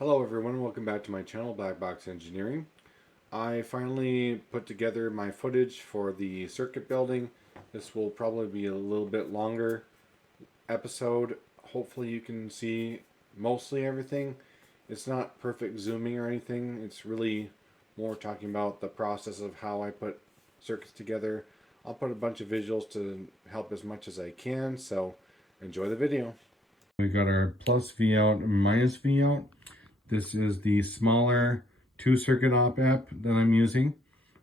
Hello everyone, welcome back to my channel, Black Box Engineering. I finally put together my footage for the circuit building. This will probably be a little bit longer episode. Hopefully you can see mostly everything. It's not perfect zooming or anything. It's really more talking about the process of how I put circuits together. I'll put a bunch of visuals to help as much as I can, so enjoy the video. We got our plus V out and minus V out. This is the smaller 2-circuit op amp that I'm using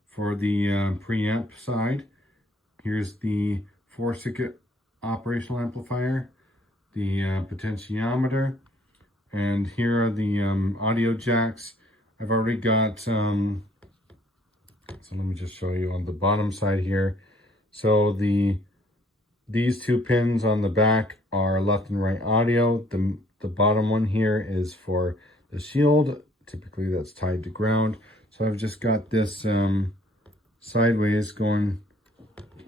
for the preamp side. Here's the 4-circuit operational amplifier, the potentiometer, and here are the audio jacks. I've already got, so let me just show you on the bottom side here. So these two pins on the back are left and right audio. The bottom one here is for the shield, typically that's tied to ground. So I've just got this sideways going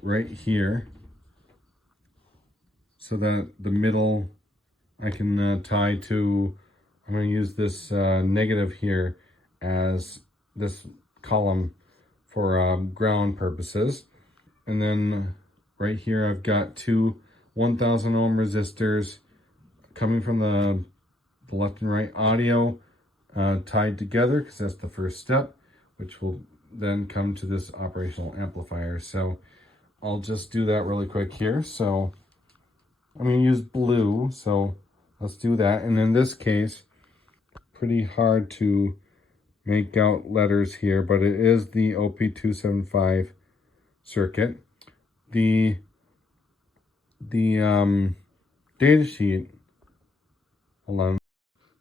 right here so that the middle I can tie to, I'm going to use this negative here as this column for ground purposes. And then right here I've got two 1000 ohm resistors coming from the left and right audio tied together, because that's the first step, which will then come to this operational amplifier. So I'll just do that really quick here. So I'm going to use blue, so let's do that. And in this case, pretty hard to make out letters here, but it is the OP275 circuit. The data sheet, hold on.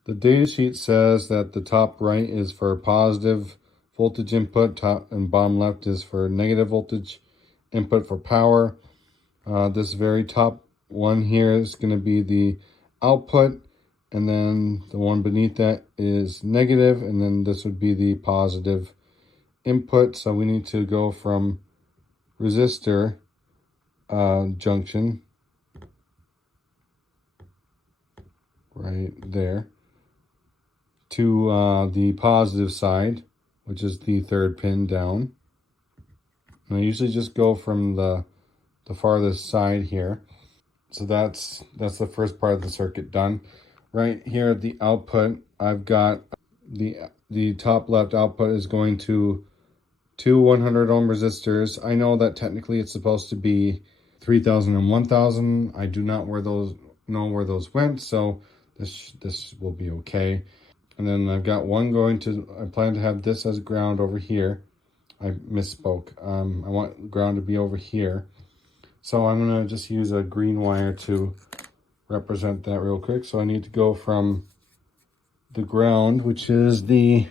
The datasheet says that the top right is for positive voltage input, top and bottom left is for negative voltage input for power. This very top one here is going to be the output, and then the one beneath that is negative, and then this would be the positive input. So we need to go from resistor junction right there to the positive side, which is the third pin down. And I usually just go from the farthest side here. So that's the first part of the circuit done. Right here at the output, I've got the top left output is going to two 100 ohm resistors. I know that technically it's supposed to be 3000 and 1000. I do not know where those went, so this will be okay. And then I've got one going to, I plan to have this as ground over here. I misspoke. I want ground to be over here. So I'm going to just use a green wire to represent that real quick. So I need to go from the ground, which is this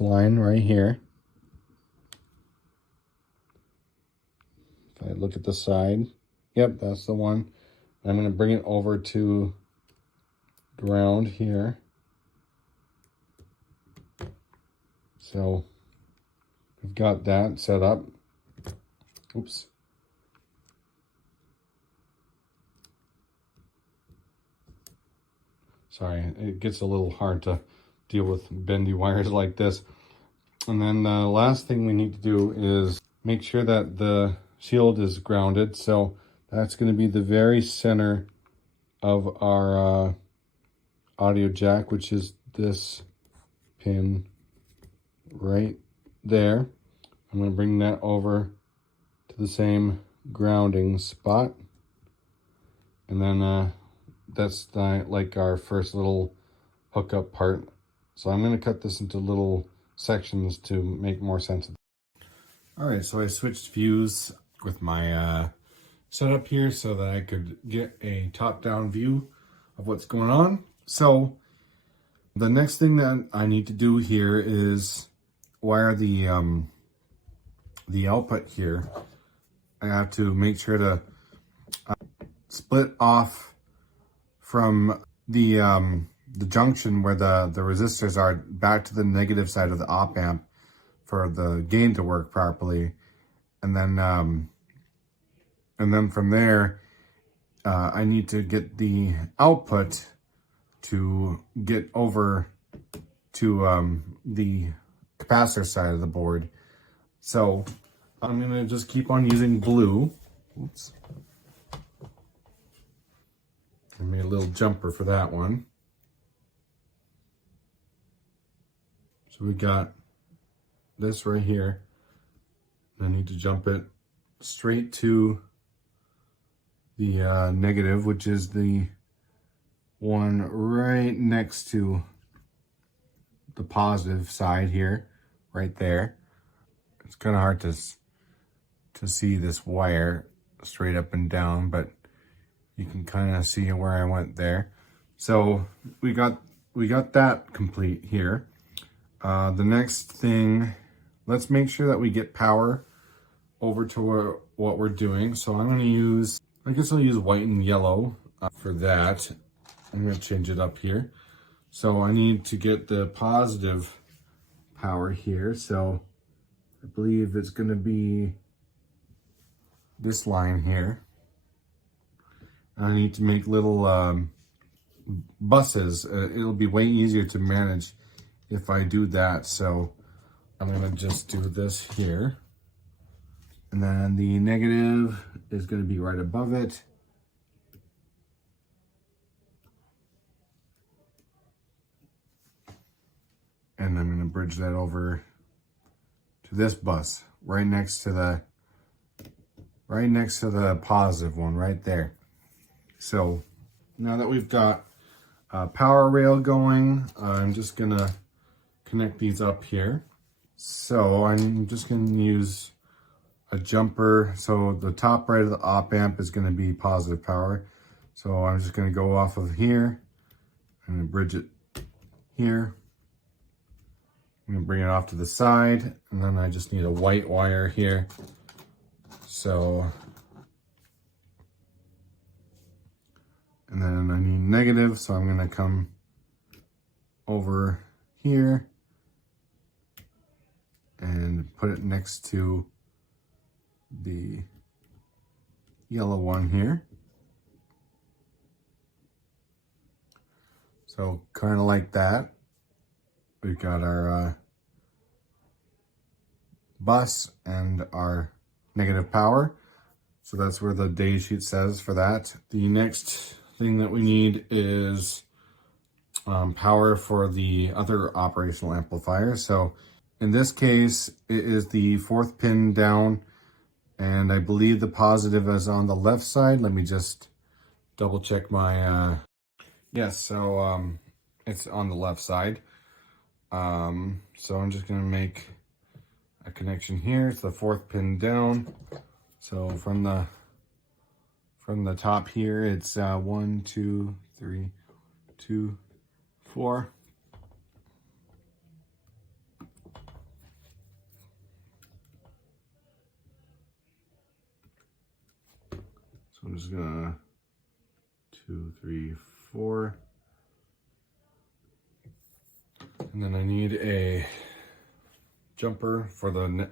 line right here. If I look at the side, yep, that's the one. I'm going to bring it over to ground here. So we've got that set up. Oops. Sorry, it gets a little hard to deal with bendy wires like this. And then the last thing we need to do is make sure that the shield is grounded. So that's going to be the very center of our audio jack, which is this pin right there. I'm going to bring that over to the same grounding spot, and then that's like our first little hookup part. So I'm going to cut this into little sections to make more sense. All right, so I switched views with my setup here so that I could get a top-down view of what's going on. So the next thing that I need to do here is wire the output here. I have to make sure to split off from the junction where the resistors are back to the negative side of the op amp for the gain to work properly, and then from there I need to get the output to get over to the capacitor side of the board. So I'm gonna just keep on using blue. Oops. I made a little jumper for that one. So we got this right here. I need to jump it straight to the negative, which is the one right next to the positive side here, right there. It's kind of hard to see this wire straight up and down, but you can kind of see where I went there. So we got that complete here. The next thing, let's make sure that we get power over to what we're doing. So I'm going to use, I guess I'll use white and yellow for that. I'm going to change it up here. So I need to get the positive power here. So I believe it's going to be this line here. I need to make little buses. It'll be way easier to manage if I do that. So I'm going to just do this here. And then the negative is going to be right above it. And I'm going to bridge that over to this bus right next to the positive one right there. So now that we've got a power rail going, I'm just going to connect these up here. So I'm just going to use a jumper. So the top right of the op amp is going to be positive power. So I'm just going to go off of here and bridge it here. I'm going to bring it off to the side, and then I just need a white wire here. So, and then I need negative, so I'm going to come over here and put it next to the yellow one here. So kind of like that. We've got our bus and our negative power. So that's where the data sheet says for that. The next thing that we need is power for the other operational amplifier. So in this case, it is the 4th pin down, and I believe the positive is on the left side. Let me just double check my, yes, so it's on the left side. So I'm just going to make a connection here. It's the 4th pin down. So from the top here, it's 1, 2, 3, 2, 4. So I'm just gonna 2, 3, 4. And then I need a jumper for the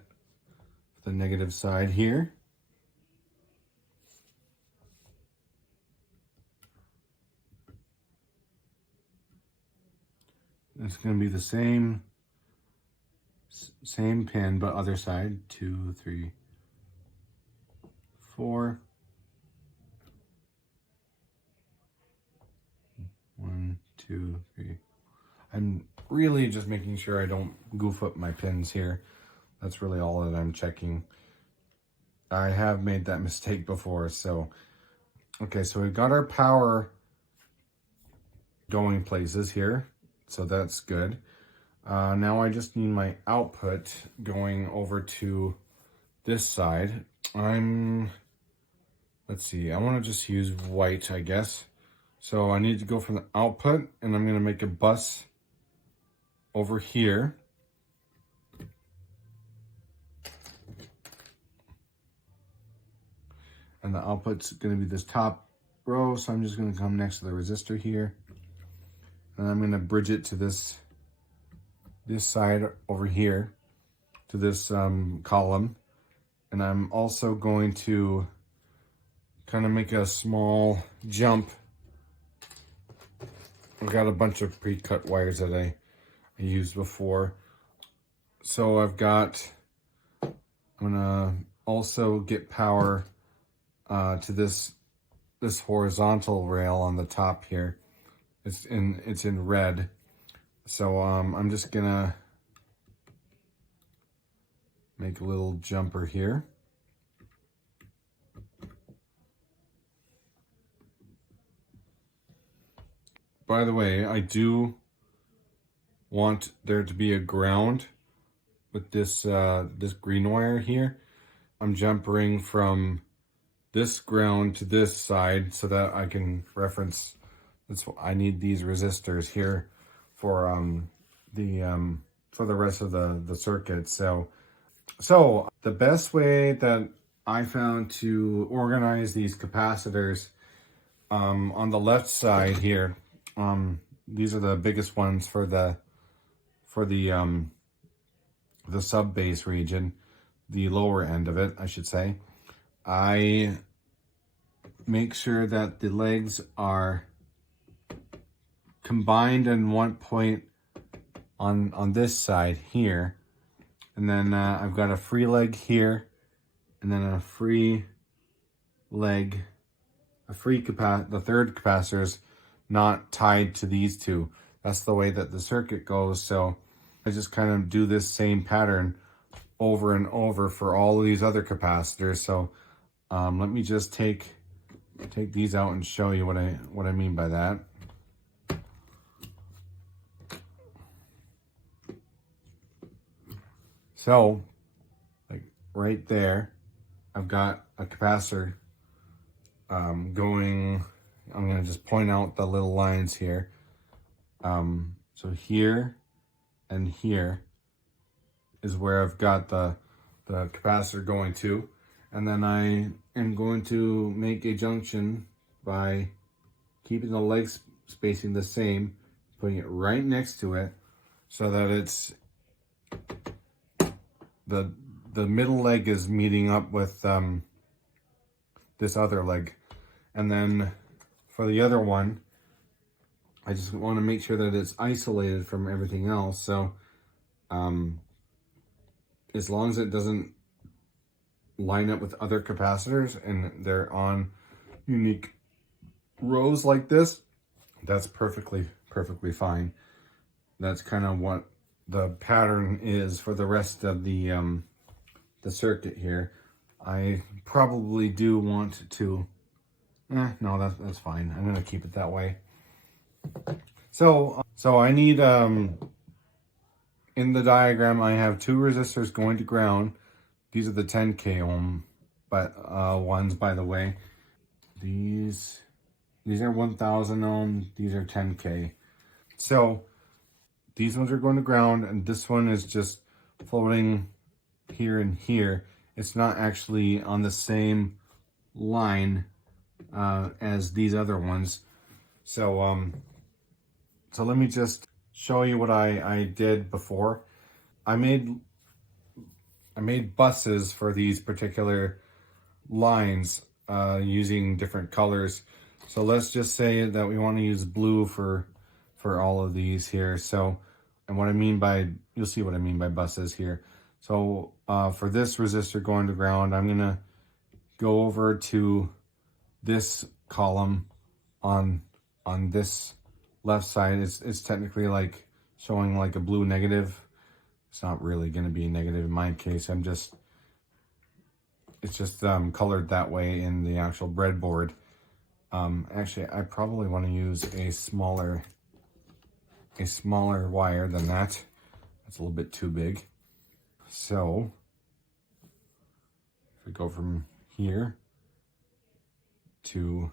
negative side here. It's going to be the same pin, but other side. 2, 3, 4. 1, 2, 3. I'm really just making sure I don't goof up my pins here. That's really all that I'm checking. I have made that mistake before, so. Okay, so we've got our power going places here, so that's good. Now I just need my output going over to this side. Let's see, I want to just use white, I guess. So I need to go from the output, and I'm going to make a bus over here. And the output's going to be this top row, so I'm just going to come next to the resistor here. And I'm going to bridge it to this side over here, to this column. And I'm also going to kind of make a small jump I've got a bunch of pre-cut wires that I used before. So I'm gonna also get power to this horizontal rail on the top here. It's in red. So I'm just gonna make a little jumper here. By the way, I do want there to be a ground with this this green wire here. I'm jumpering from this ground to this side so that I can reference. I need these resistors here for the rest of the circuit. So the best way that I found to organize these capacitors on the left side here. These are the biggest ones for the sub base region, the lower end of it, I should say. I make sure that the legs are combined in one point on this side here, and then I've got a free leg here, and then a free leg, the third capacitor's not tied to these two. That's the way that the circuit goes. So I just kind of do this same pattern over and over for all of these other capacitors. So let me just take these out and show you what I mean by that. So like right there, I've got a capacitor going. I'm going to just point out the little lines here. So here and here is where I've got the capacitor going to. And then I am going to make a junction by keeping the leg spacing the same, putting it right next to it so that it's the middle leg is meeting up with this other leg. And then for the other one, I just want to make sure that it's isolated from everything else. So as long as it doesn't line up with other capacitors and they're on unique rows like this, that's perfectly fine. That's kind of what the pattern is for the rest of the circuit here. I probably do want to no, that's fine. I'm gonna keep it that way. So I need in the diagram I have two resistors going to ground. These are the 10K ohm ones, by the way. These are 1000 ohm. These are 10K. So these ones are going to ground, and this one is just floating here and here. It's not actually on the same line as these other ones. So so let me just show you what I did before. I made buses for these particular lines using different colors. So let's just say that we want to use blue for all of these here. So, and what I mean by, you'll see what I mean by buses here. So for this resistor going to ground, I'm gonna go over to this column on this left side. It's technically like showing like a blue negative. It's not really going to be negative in my case. It's just colored that way in the actual breadboard. Actually, I probably want to use a smaller wire than that. That's a little bit too big. So if we go from here to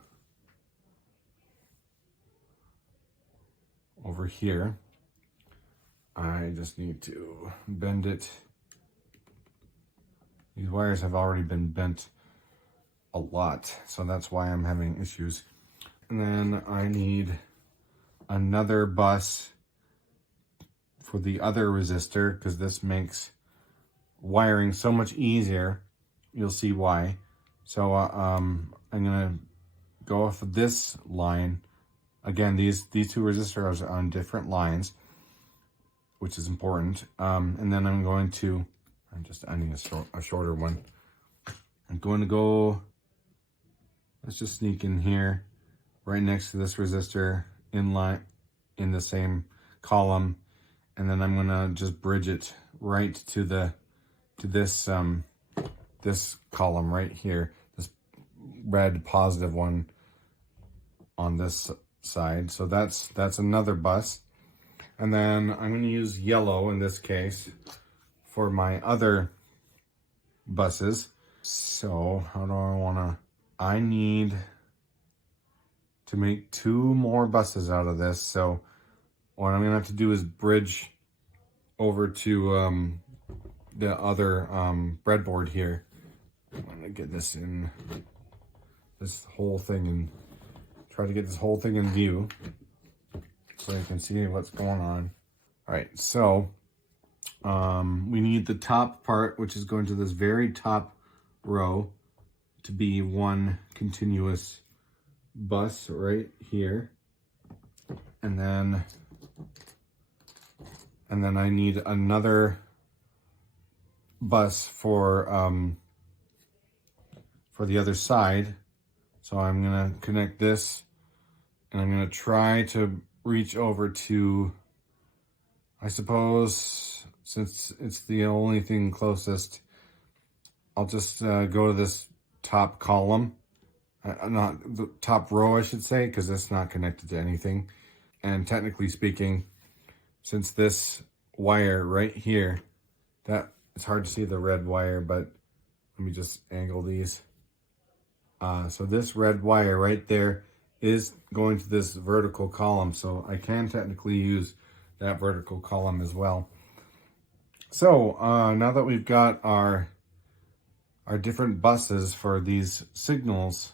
over here, I just need to bend it. These wires have already been bent a lot, so that's why I'm having issues. And then I need another bus for the other resistor, because this makes wiring so much easier. You'll see why. So I'm gonna go off of this line Again, these two resistors are on different lines, which is important. And then I'm going to, I need a shorter one. I'm going to go, let's just sneak in here, right next to this resistor, in line, in the same column. And then I'm gonna just bridge it right to this this column right here, this red positive one on this side. So that's another bus. And then I'm going to use yellow in this case for my other buses. So how do I want to, I need to make 2 more buses out of this. So what I'm going to have to do is bridge over to the other breadboard here. I'm going to get this in, this whole thing, and try to get this whole thing in view so you can see what's going on. All right, so we need the top part, which is going to this very top row, to be one continuous bus right here. And then I need another bus for the other side. So I'm gonna connect this, and I'm gonna try to reach over to, I suppose, since it's the only thing closest, I'll just go to this top column, not the top row, I should say, because it's not connected to anything. And technically speaking, since this wire right here, that it's hard to see the red wire, but let me just angle these. So this red wire right there is going to this vertical column, so I can technically use that vertical column as well. So now that we've got our different buses for these signals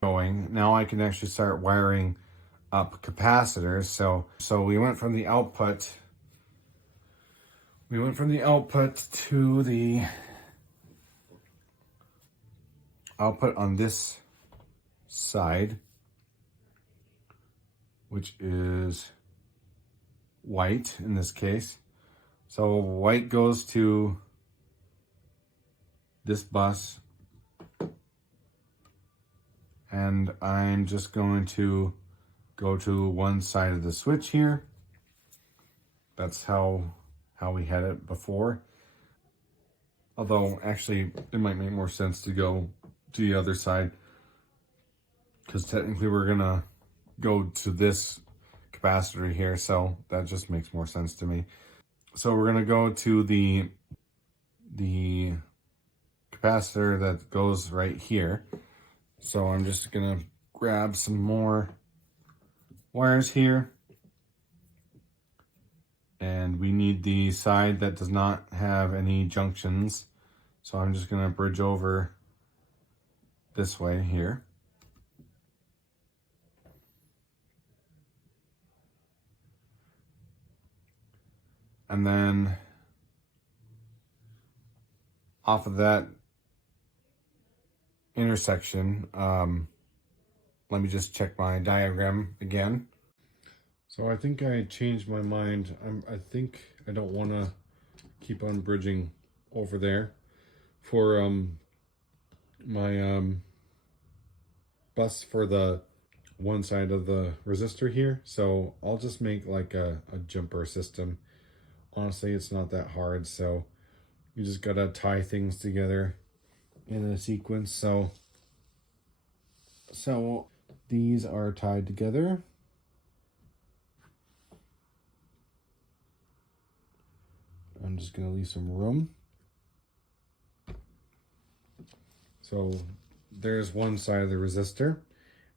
going, now I can actually start wiring up capacitors. So we went from the output to the output on this side, which is white in this case. So white goes to this bus, and I'm just going to go to one side of the switch here. That's how we had it before. Although actually it might make more sense to go to the other side, because technically we're gonna go to this capacitor here, so that just makes more sense to me. So we're gonna go to the capacitor that goes right here. So I'm just gonna grab some more wires here, and we need the side that does not have any junctions. So I'm just gonna bridge over this way here. And then off of that intersection, let me just check my diagram again. So I think I changed my mind. I think I don't want to keep on bridging over there for my bus for the one side of the resistor here. So I'll just make like a jumper system. Honestly, it's not that hard, so you just gotta tie things together in a sequence. So these are tied together. I'm just gonna leave some room. So there's one side of the resistor,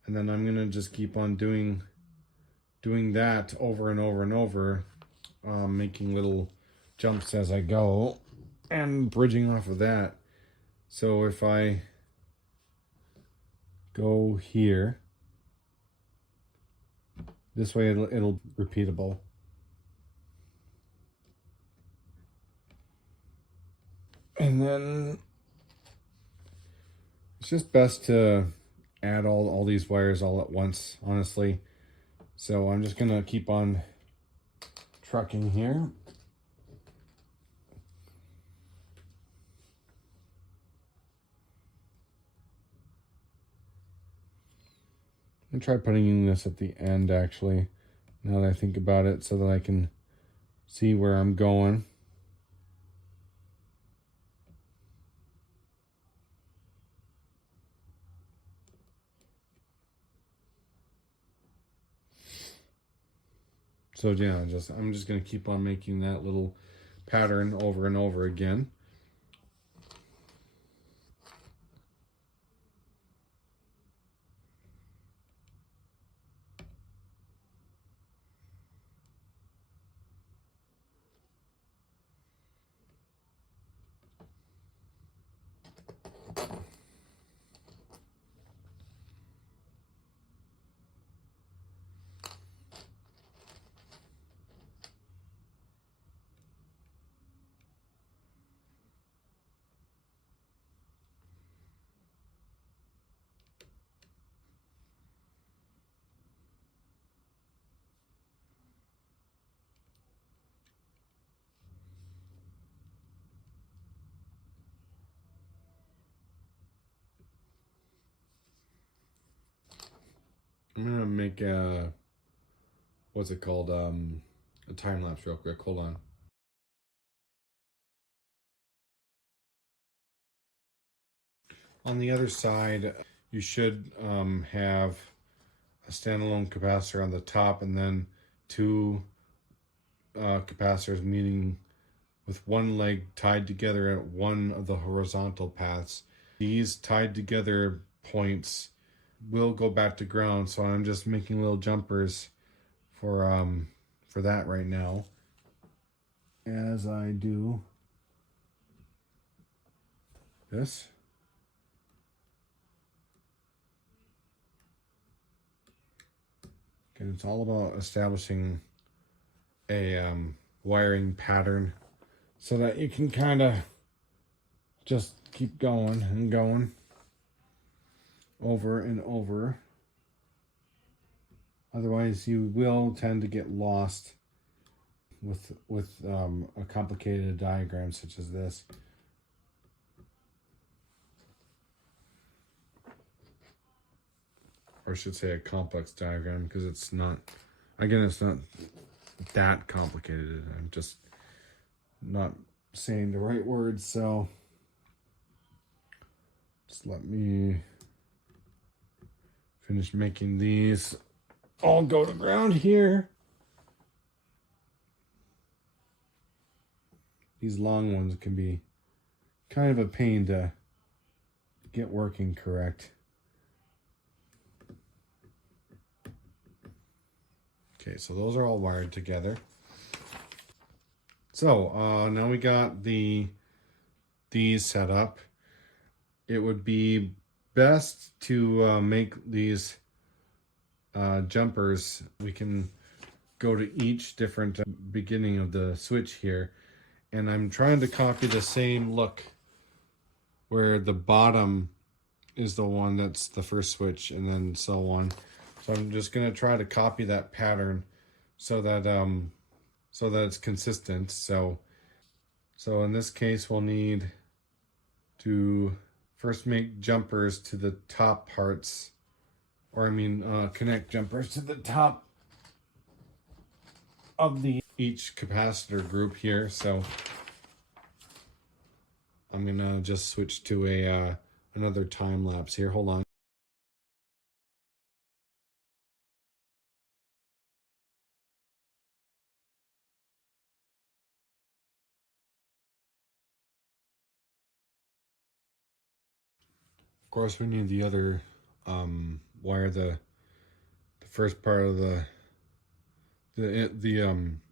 and then I'm gonna just keep on doing that over and over and over, making little jumps as I go and bridging off of that. So if I go here, this way it'll be repeatable. And then it's just best to add all these wires all at once, honestly. So I'm just gonna keep on trucking here. I'm gonna try putting this at the end actually, now that I think about it, so that I can see where I'm going. So yeah, I'm just gonna keep on making that little pattern over and over again. I'm gonna make a, what's it called? A time lapse real quick. Hold on. On the other side, you should have a standalone capacitor on the top, and then two capacitors meeting with one leg tied together at one of the horizontal paths. These tied together points will go back to ground, so I'm just making little jumpers for that right now. As I do this. And it's all about establishing a wiring pattern so that you can kind of just keep going and going over and over. Otherwise, you will tend to get lost with a complicated diagram such as this. Or I should say a complex diagram, because it's not, again, it's not that complicated. I'm just not saying the right words, so just let me finish making these all go to ground here. These long ones can be kind of a pain to get working correct. Okay, so those are all wired together. So now we got these set up. It would be best to make these jumpers. We can go to each different beginning of the switch here, and I'm trying to copy the same look where the bottom is the one that's the first switch, and then so on. So I'm just gonna try to copy that pattern so that it's consistent. So in this case, we'll need to first make jumpers to the top parts, or I mean connect jumpers to the top of each capacitor group here. So I'm gonna just switch to a another time lapse here. Hold on. Of course, we need the other wire, the first part of the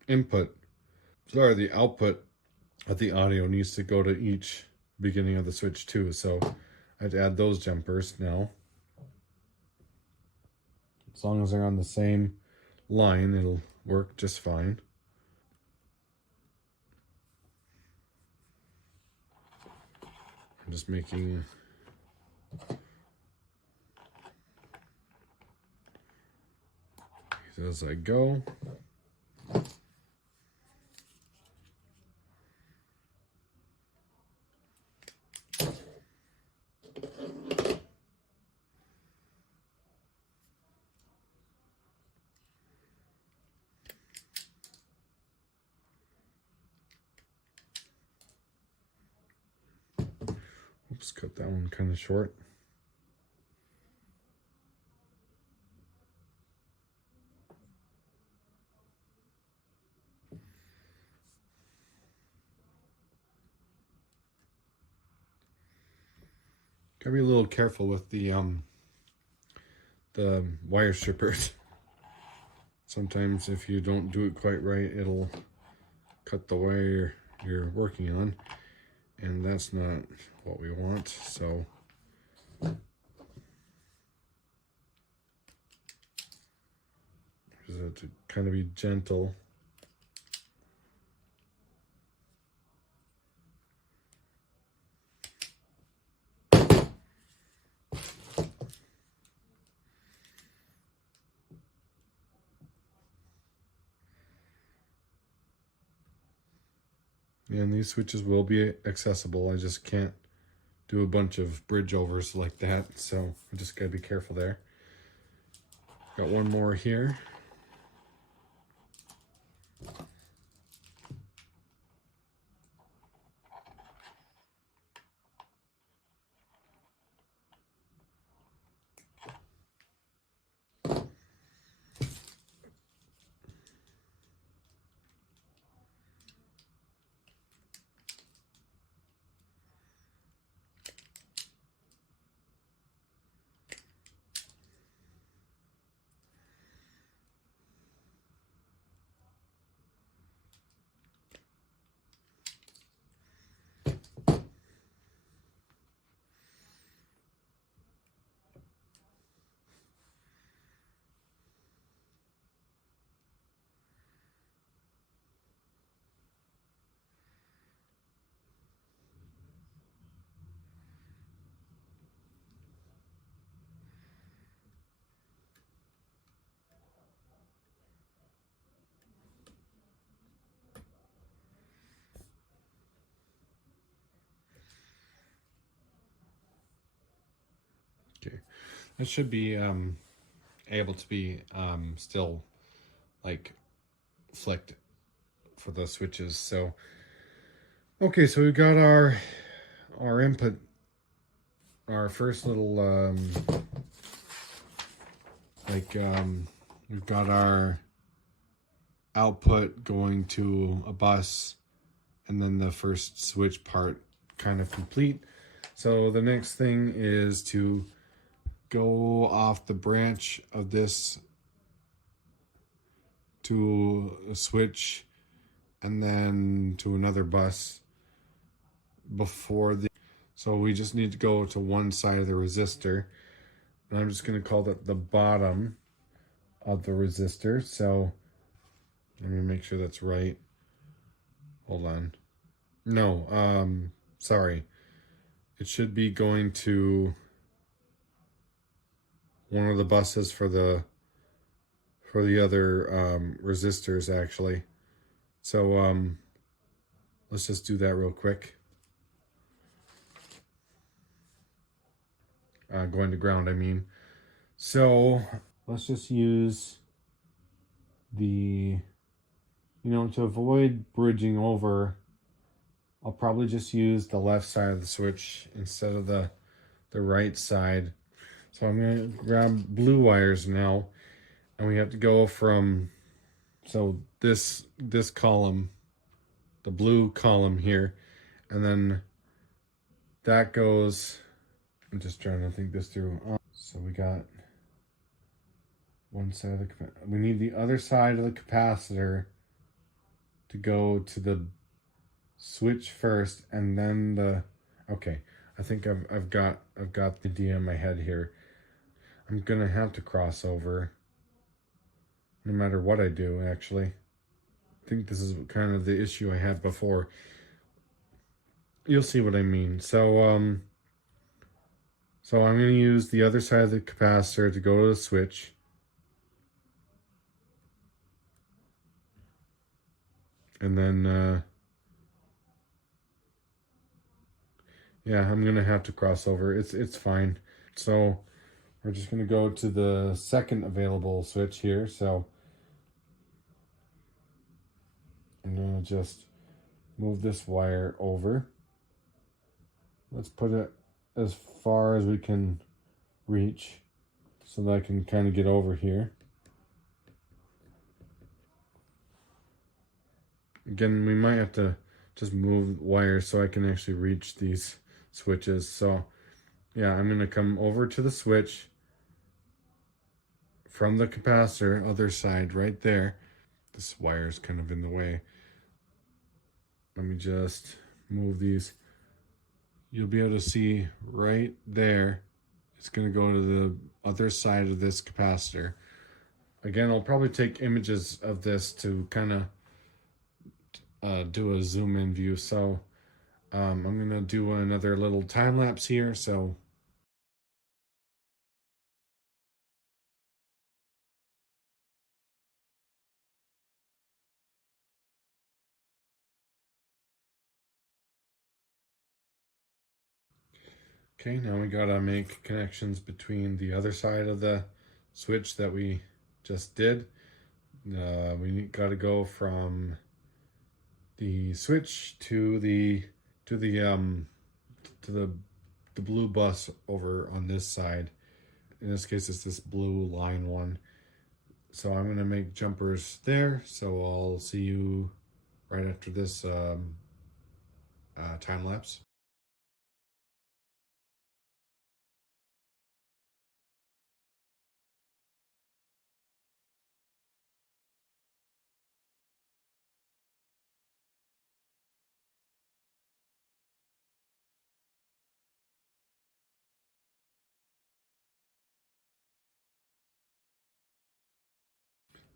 input. Sorry, the output of the audio needs to go to each beginning of the switch too. So I'd add those jumpers now. As long as they're on the same line, it'll work just fine. I'm just making as I go. Oops, cut that one kind of short. Gotta be a little careful with the wire strippers. Sometimes if you don't do it quite right, it'll cut the wire you're working on, and that's not what we want. So to kind of be gentle. And these switches will be accessible. I just can't do a bunch of bridge overs like that, so I just gotta be careful there. Got one more here. Okay, that should be able to be still like flicked for the switches. So okay, so we've got our input, our first little we've got our output going to a bus, and then the first switch part kind of complete. So the next thing is to go off the branch of this to a switch and then to another bus before the, so we just need to go to one side of the resistor, and I'm just going to call that the bottom of the resistor. So let me make sure that's right. Hold on. No, sorry. It should be going to one of the buses for the other resistors actually. So let's just do that real quick. Going to ground, I mean. So let's just use the, to avoid bridging over, I'll probably just use the left side of the switch instead of the right side. So I'm going to grab blue wires now, and we have to go from, so this column, the blue column here, and then that goes, I'm just trying to think this through. So we got one side of the, we need the other side of the capacitor to go to the switch first, and then the, okay, I think I've got the idea in my head here. I'm gonna have to cross over no matter what I do, actually. I think this is kind of the issue I had before. You'll see what I mean. So I'm going to use the other side of the capacitor to go to the switch. And then, yeah, I'm gonna have to cross over. It's fine. So we're just gonna go to the second available switch here. So I'm gonna just move this wire over. Let's put it as far as we can reach so that I can kind of get over here. Again, we might have to just move wires so I can actually reach these switches. So yeah, I'm gonna come over to the switch from the capacitor, other side right there. This wire is kind of in the way. Let me just move these. You'll be able to see right there. It's gonna go to the other side of this capacitor. Again, I'll probably take images of this to kind of do a zoom in view. So I'm gonna do another little time lapse here. So okay, now we gotta make connections between the other side of the switch that we just did. We gotta go from the switch to the blue bus over on this side. In this case, it's this blue line one. So I'm gonna make jumpers there. So I'll see you right after this time lapse.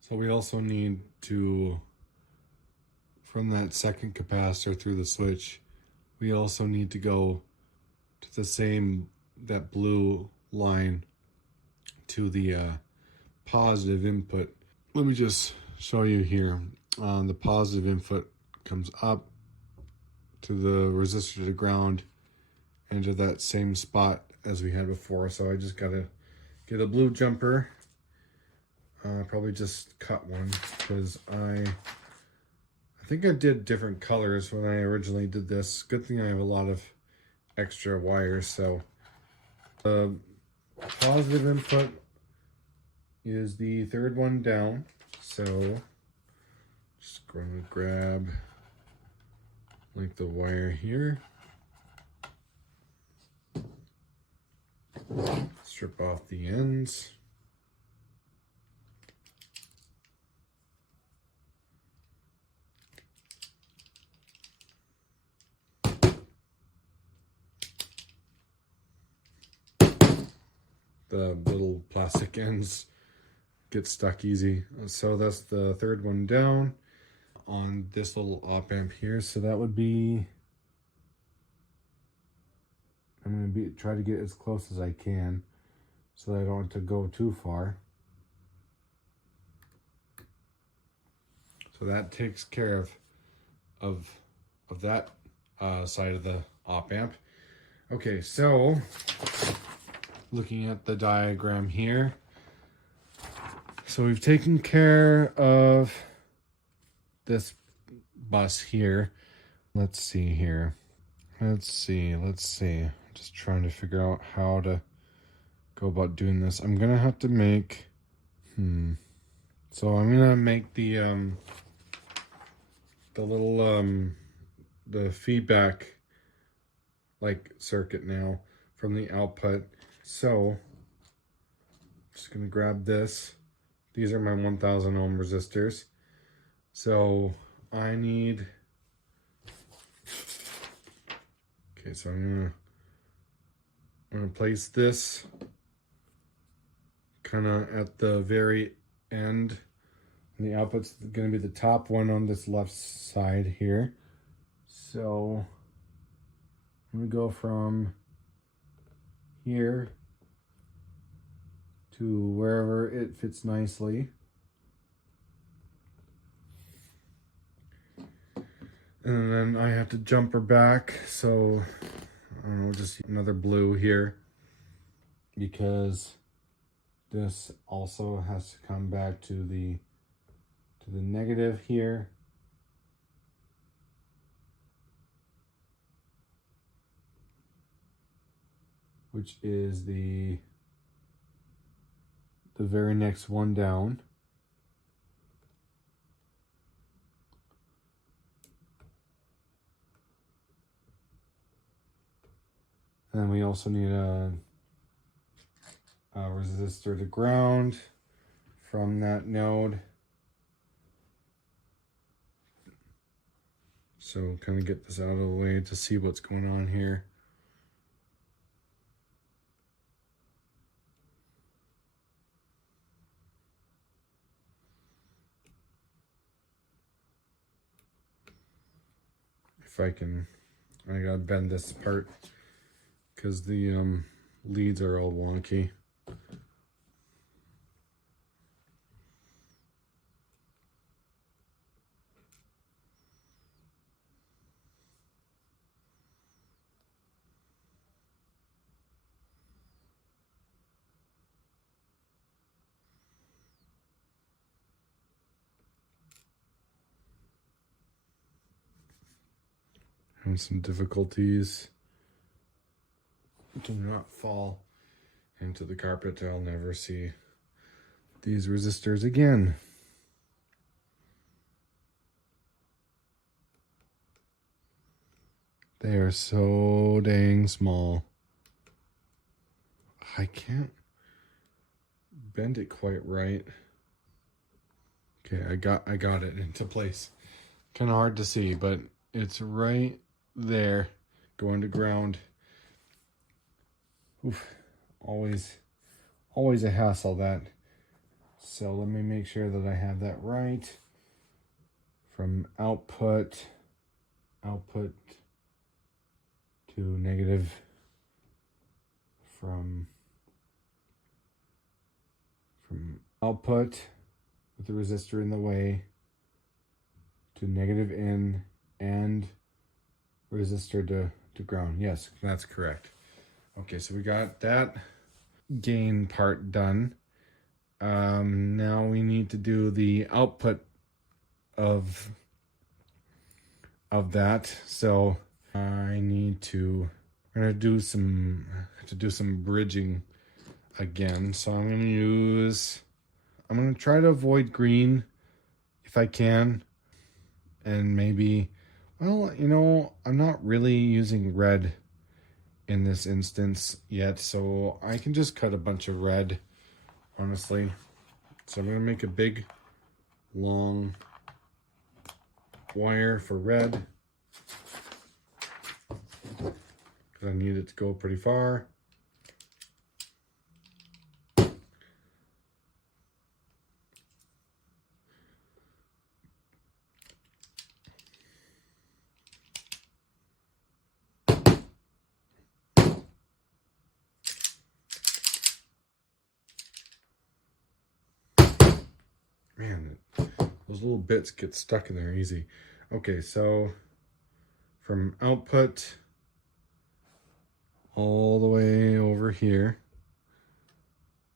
So we also need to, from that second capacitor through the switch, we also need to go to the same, that blue line to the positive input. Let me just show you here. The positive input comes up to the resistor to ground and to that same spot as we had before. So I just gotta get a blue jumper. Probably just cut one because I think I did different colors when I originally did this. Good thing I have a lot of extra wires. So the positive input is the third one down. So just going to grab like the wire here. Strip off the ends. The little plastic ends get stuck easy. So that's the third one down on this little op amp here. So that would be, I'm going to try to get as close as I can so that I don't have to go too far. So that takes care of that side of the op amp. Okay, so looking at the diagram here. So we've taken care of this bus here. Let's see here. Let's see. Just trying to figure out how to go about doing this. I'm gonna have to make, so I'm gonna make the little, the feedback like circuit now from the output. So just gonna grab this. These are my 1000 ohm resistors. So I need, okay, so I'm gonna place this kind of at the very end. And the output's gonna be the top one on this left side here. So I'm gonna go from here to wherever it fits nicely. And then I have to jump her back, so I don't know, just another blue here, because this also has to come back to the negative here. Which is the very next one down. And then we also need a resistor to ground from that node. So kind of get this out of the way to see what's going on here. If I can, I gotta bend this part because the leads are all wonky. Have some difficulties. Do not fall into the carpet. I'll never see these resistors again. They are so dang small. I can't bend it quite right. Okay, I got it into place. Kind of hard to see, but it's right there, going to ground. Oof, always a hassle, that. So let me make sure that I have that right. From output to negative, from output with the resistor in the way to negative in and resistor to ground. Yes, that's correct. Okay, so we got that gain part done. Now we need to do the output of that. So I need to, I'm gonna do some, bridging again. So I'm gonna try to avoid green if I can, and maybe, well, you know, I'm not really using red in this instance yet, so I can just cut a bunch of red, honestly. So I'm gonna make a big long wire for red because I need it to go pretty far. Man, those little bits get stuck in there easy. Okay, so from output all the way over here,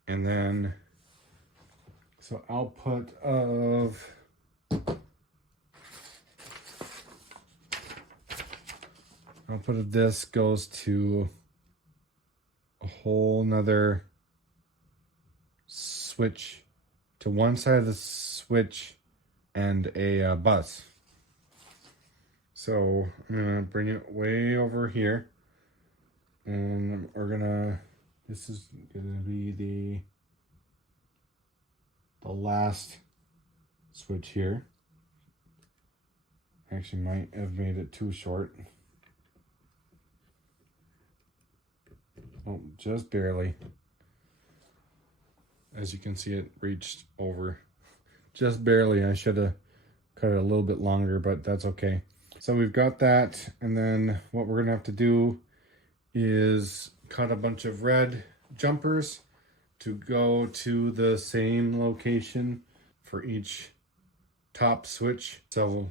and then so output of this goes to a whole nother switch, to one side of the switch and a bus. So I'm gonna bring it way over here, and this is gonna be the last switch here. Actually might have made it too short. Oh, just barely. As you can see, it reached over just barely. I should have cut it a little bit longer, but that's okay. So we've got that, and then what we're gonna have to do is cut a bunch of red jumpers to go to the same location for each top switch. So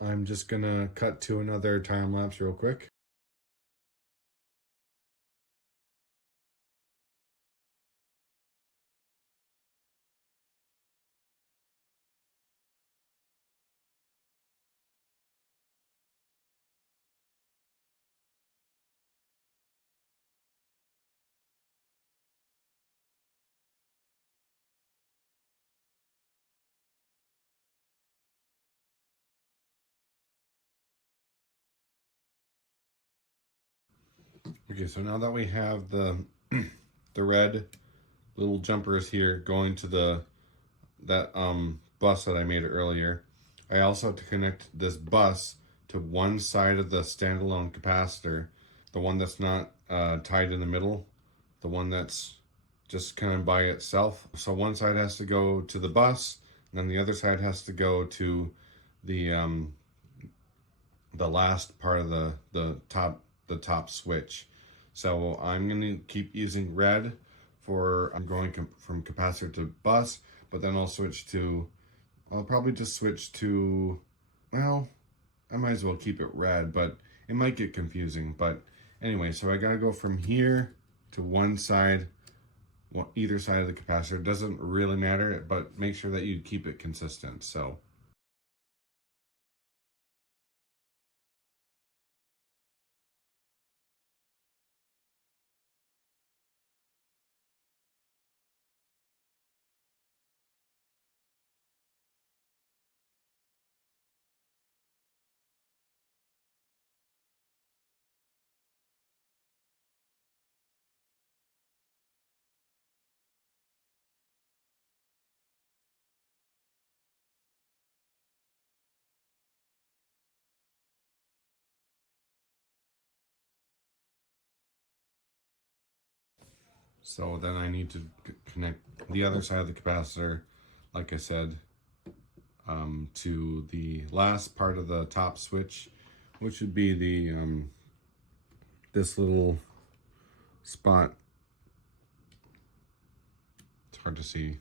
I'm just gonna cut to another time lapse real quick. Okay, so now that we have the the red little jumpers here going to that bus that I made earlier, I also have to connect this bus to one side of the standalone capacitor, the one that's not tied in the middle, the one that's just kind of by itself. So one side has to go to the bus, and then the other side has to go to the the last part of the top switch. So I'm gonna keep using red for I'm going from capacitor to bus, but then I'll probably just switch to, well, I might as well keep it red, but it might get confusing. But anyway, so I gotta go from here to one side, either side of the capacitor. It doesn't really matter, but make sure that you keep it consistent. So then I need to connect the other side of the capacitor, like I said, to the last part of the top switch, which would be this little spot. It's hard to see.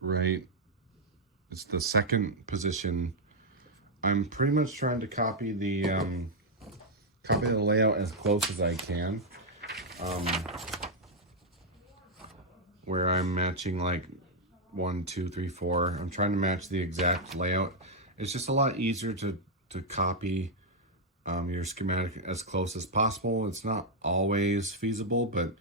Right, it's the second position. I'm pretty much trying to copy the layout as close as I can. Um, where I'm matching like 1, 2, 3, 4. I'm trying to match the exact layout. It's just a lot easier to copy your schematic as close as possible. It's not always feasible, but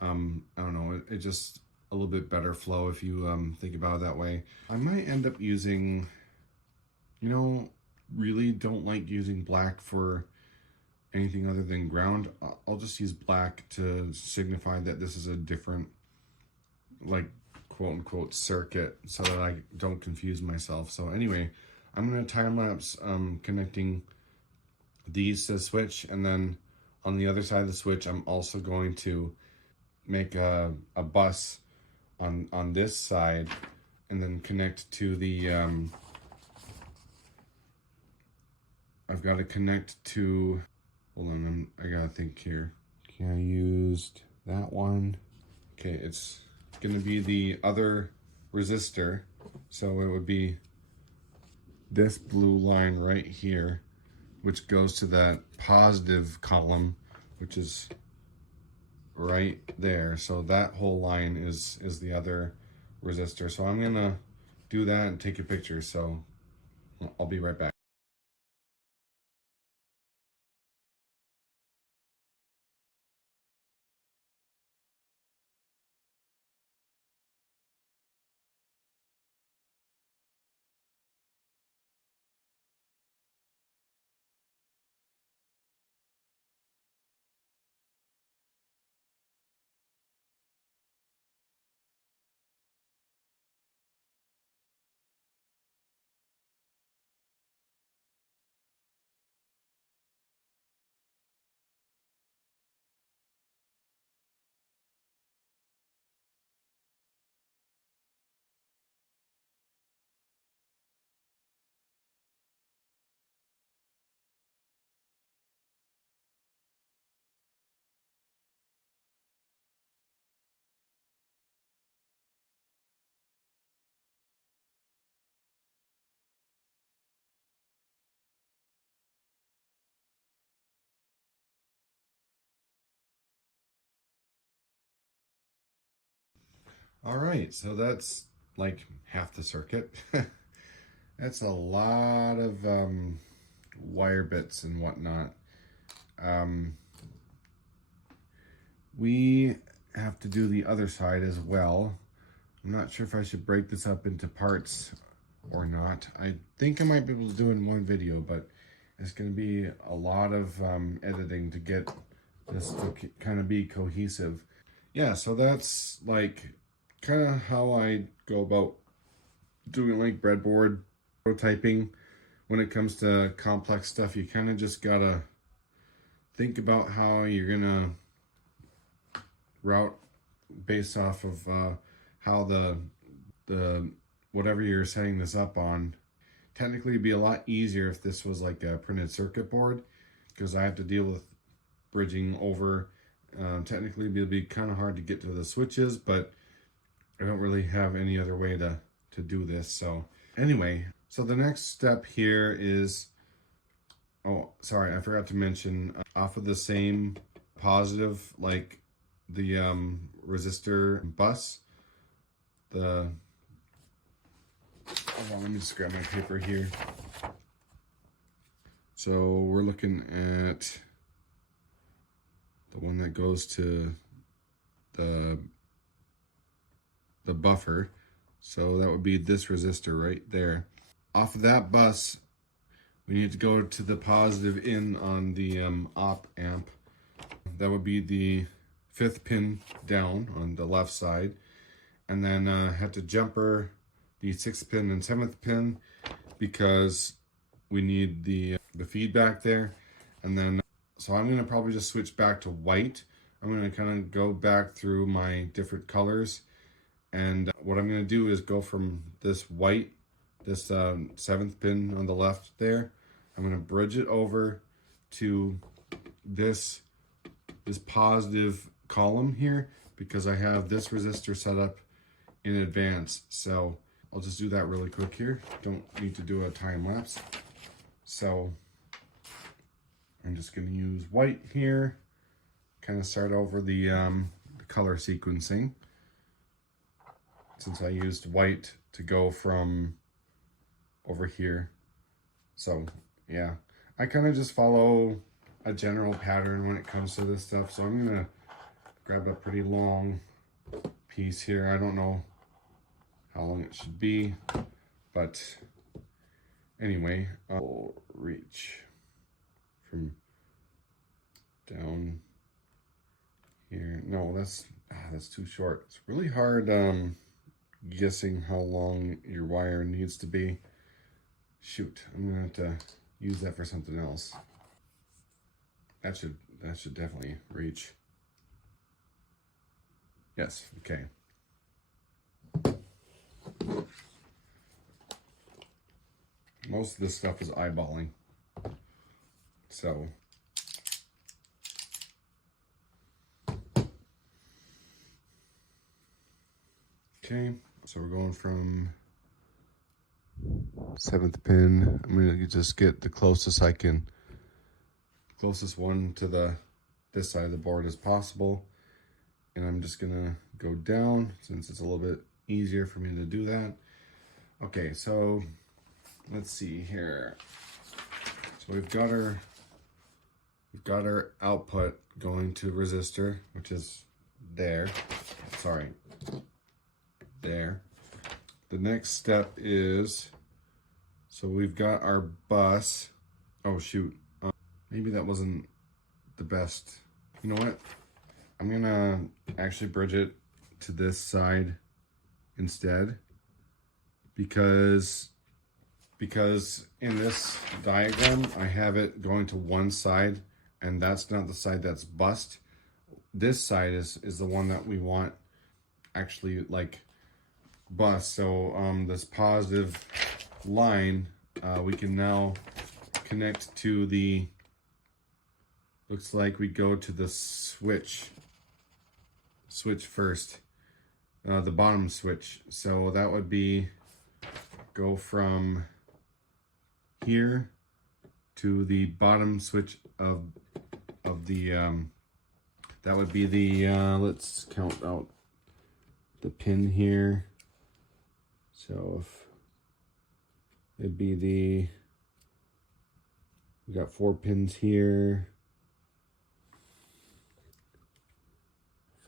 I don't know. It just a little bit better flow if you think about it that way. I might end up using, you know, really don't like using black for anything other than ground. I'll just use black to signify that this is a different, like, quote unquote circuit, so that I don't confuse myself. So anyway, I'm going to time lapse connecting these to the switch, and then on the other side of the switch I'm also going to make a bus on this side, and then connect to the I've got to connect to, hold on, I gotta think here. Okay, I used that one. Okay, it's gonna be the other resistor, so it would be this blue line right here, which goes to that positive column, which is right there. So that whole line is the other resistor. So I'm gonna do that and take a picture. So I'll be right back. All right, so that's like half the circuit. That's a lot of wire bits and whatnot. We have to do the other side as well. I'm not sure if I should break this up into parts or not. I think I might be able to do it in one video, but it's going to be a lot of editing to get this to kind of be cohesive. Yeah, so that's like kind of how I go about doing like breadboard prototyping. When it comes to complex stuff, you kind of just gotta think about how you're gonna route based off of how the whatever you're setting this up on. Technically, it'd be a lot easier if this was like a printed circuit board, because I have to deal with bridging over. Technically, it'd be kind of hard to get to the switches, but I don't really have any other way to do this. So anyway, so the next step here is, oh, sorry, I forgot to mention, off of the same positive, like the resistor bus, hold on, let me just grab my paper here. So we're looking at the one that goes to the buffer. So that would be this resistor right there. Off of that bus, we need to go to the positive in on the op amp. That would be the 5th pin down on the left side. And then have to jumper the 6th pin and 7th pin because we need the feedback there. And then, so I'm gonna probably just switch back to white. I'm gonna kind of go back through my different colors. And what I'm going to do is go from this white, this 7th pin on the left there. I'm going to bridge it over to this positive column here because I have this resistor set up in advance. So I'll just do that really quick here. Don't need to do a time lapse. So I'm just going to use white here. Kind of start over the color sequencing, since I used white to go from over here. So yeah, I kind of just follow a general pattern when it comes to this stuff. So I'm gonna grab a pretty long piece here. I don't know how long it should be, but anyway, I'll reach from down here. No, that's too short. It's really hard guessing how long your wire needs to be. Shoot, I'm gonna have to use that for something else. That should definitely reach. Yes, okay. Most of this stuff is eyeballing. So okay, so we're going from 7th pin. I'm gonna just get the closest one to this side of the board as possible. And I'm just gonna go down since it's a little bit easier for me to do that. Okay, so let's see here. So we've got our output going to resistor, which is there. Sorry. There. The next step is, so we've got our bus. Oh shoot, maybe that wasn't the best. You know what? I'm gonna actually bridge it to this side instead, because in this diagram I have it going to one side, and that's not the side that's bust. This side is the one that we want actually like bus. So this positive line we can now connect to the, looks like we go to the switch first, the bottom switch. So that would be, go from here to the bottom switch of the that would be the let's count out the pin here. So if it'd be we got 4 pins here.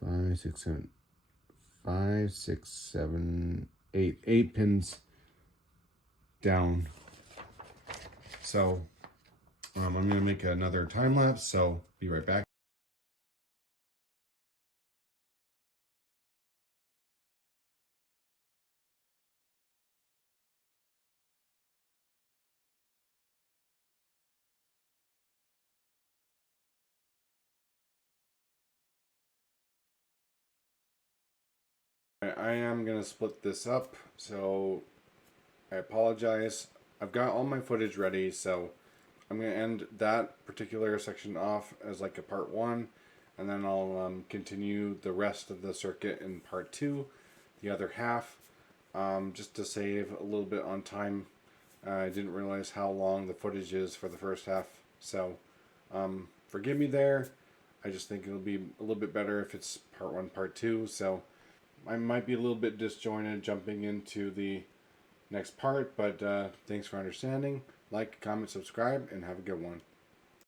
5, 6, 7, 5, 6, 7, 8. 8 pins down. So I'm going to make another time lapse, so be right back. I am going to split this up, so I apologize. I've got all my footage ready, so I'm going to end that particular section off as like a part 1, and then I'll continue the rest of the circuit in part 2, the other half, just to save a little bit on time. I didn't realize how long the footage is for the first half, so forgive me there. I just think it'll be a little bit better if it's part 1, part 2, so I might be a little bit disjointed jumping into the next part, but thanks for understanding. Like, comment, subscribe, and have a good one.